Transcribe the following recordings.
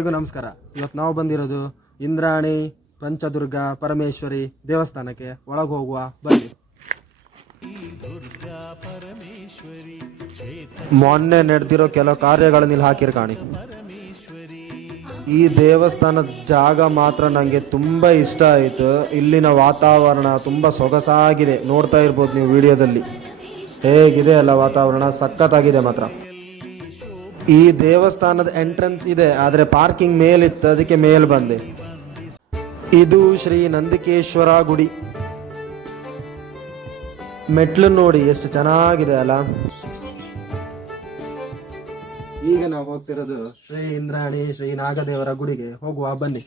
ಎಲ್ರಿಗೂ ನಮಸ್ಕಾರ. ಇವತ್ತು ನಾವು ಬಂದಿರೋದು ಇಂದ್ರಾಣಿ ಪಂಚದುರ್ಗ ಪರಮೇಶ್ವರಿ ದೇವಸ್ಥಾನಕ್ಕೆ. ಒಳಗೆ ಹೋಗುವ ಬನ್ನಿ. ಮೊನ್ನೆ ನಡೆದಿರೋ ಕೆಲವು ಕಾರ್ಯಗಳನ್ನ ಇಲ್ಲಿ ಹಾಕಿರ್ ಕಾಣಿ. ಈ ದೇವಸ್ಥಾನದ ಜಾಗ ಮಾತ್ರ ನನಗೆ ತುಂಬ ಇಷ್ಟ ಆಯಿತು. ಇಲ್ಲಿನ ವಾತಾವರಣ ತುಂಬ ಸೊಗಸಾಗಿದೆ. ನೋಡ್ತಾ ಇರ್ಬೋದು ನೀವು ವಿಡಿಯೋದಲ್ಲಿ ಹೇಗಿದೆ ಅಲ್ಲ, ವಾತಾವರಣ ಸಖತ್ತಾಗಿದೆ ಮಾತ್ರ. ಈ ದೇವಸ್ಥಾನದ ಎಂಟ್ರೆನ್ಸ್ ಇದೆ, ಆದರೆ ಪಾರ್ಕಿಂಗ್ ಮೇಲಿತ್ತು, ಅದಕ್ಕೆ ಮೇಲ್ ಬಂದೆ. ಇದು ಶ್ರೀ ನಂದಿಕೇಶ್ವರ ಗುಡಿ. ಮೆಟ್ಲು ನೋಡಿ ಎಷ್ಟು ಚೆನ್ನಾಗಿದೆ ಅಲ್ಲ. ಈಗ ನಾವು ಹೋಗ್ತಿರೋದು ಶ್ರೀ ಇಂದ್ರಾಣಿ ಶ್ರೀ ನಾಗದೇವರ ಗುಡಿಗೆ. ಹೋಗುವ ಬನ್ನಿ.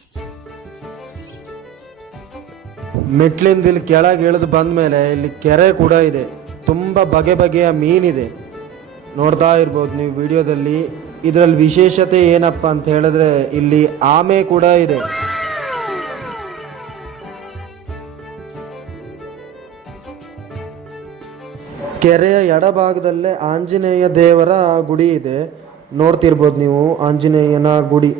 ಮೆಟ್ಲಿಂದ ಇಲ್ಲಿ ಕೆಳಗೆ ಇಳಿದು ಬಂದ್ಮೇಲೆ ಇಲ್ಲಿ ಕೆರೆ ಕೂಡ ಇದೆ. ತುಂಬ ಬಗೆ ಬಗೆಯ ಮೀನಿದೆ, ನೋಡ್ತಾ ಇರ್ಬೋದು ನೀವು ವಿಡಿಯೋದಲ್ಲಿ. ಇದರಲ್ಲಿ ವಿಶೇಷತೆ ಏನಪ್ಪ ಅಂತ ಹೇಳಿದ್ರೆ ಇಲ್ಲಿ ಆಮೆ ಕೂಡ ಇದೆ. ಕೆರೆಯ ಎಡಭಾಗದಲ್ಲೇ ಆಂಜನೇಯ ದೇವರ ಗುಡಿ ಇದೆ. ನೋಡ್ತಿರ್ಬೋದು ನೀವು ಆಂಜನೇಯನ ಗುಡಿ.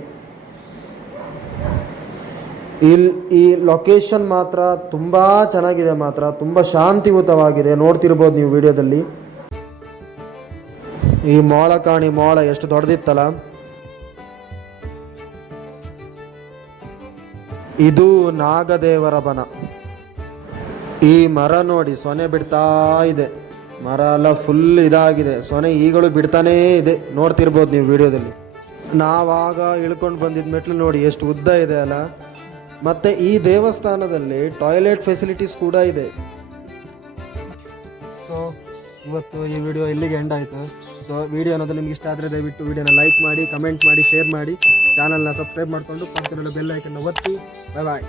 ಈ ಲೊಕೇಶನ್ ಮಾತ್ರ ತುಂಬ ಚೆನ್ನಾಗಿದೆ, ಮಾತ್ರ ತುಂಬ ಶಾಂತಿಯುತವಾಗಿದೆ. ನೋಡ್ತಿರ್ಬೋದು ನೀವು ವಿಡಿಯೋದಲ್ಲಿ. ಈ ಮೊಳ ಕಾಣಿ, ಮೊಳ ಎಷ್ಟು ದೊಡ್ಡದಿತ್ತಲ್ಲ. ಇದು ನಾಗದೇವರ ಬನ. ಈ ಮರ ನೋಡಿ ಸೊನೆ ಬಿಡ್ತಾ ಇದೆ. ಮರ ಎಲ್ಲ ಫುಲ್ ಇದಾಗಿದೆ, ಸೊನೆ ಈಗಲೂ ಬಿಡ್ತಾನೇ ಇದೆ. ನೋಡ್ತಿರ್ಬೋದು ನೀವು ವಿಡಿಯೋದಲ್ಲಿ. ನಾವಾಗ ಇಳ್ಕೊಂಡು ಬಂದಿದ್ದ ಮೆಟ್ಲು ನೋಡಿ ಎಷ್ಟು ಉದ್ದ ಇದೆ ಅಲ್ಲ. ಮತ್ತೆ ಈ ದೇವಸ್ಥಾನದಲ್ಲಿ ಟಾಯ್ಲೆಟ್ ಫೆಸಿಲಿಟೀಸ್ ಕೂಡ ಇದೆ. ಸೊ ಇವತ್ತು ಈ ವಿಡಿಯೋ ಇಲ್ಲಿಗೆ ಎಂಡ್ ಆಯಿತು. ಸೊ ವಿಡಿಯೋ ಅನ್ನೋದು ನಿಮ್ಗೆ ಇಷ್ಟ ಆದರೆ ದಯವಿಟ್ಟು ವಿಡಿಯೋನ ಲೈಕ್ ಮಾಡಿ, ಕಮೆಂಟ್ ಮಾಡಿ, ಶೇರ್ ಮಾಡಿ, ಚಾನಲ್ನ ಸಬ್ಸ್ಕ್ರೈಬ್ ಮಾಡಿಕೊಂಡು ಪಕ್ಕದಲ್ಲಿ ಬೆಲ್ ಐಕನ್ನ ಒತ್ತಿ. ಬಾಯ್ ಬಾಯ್.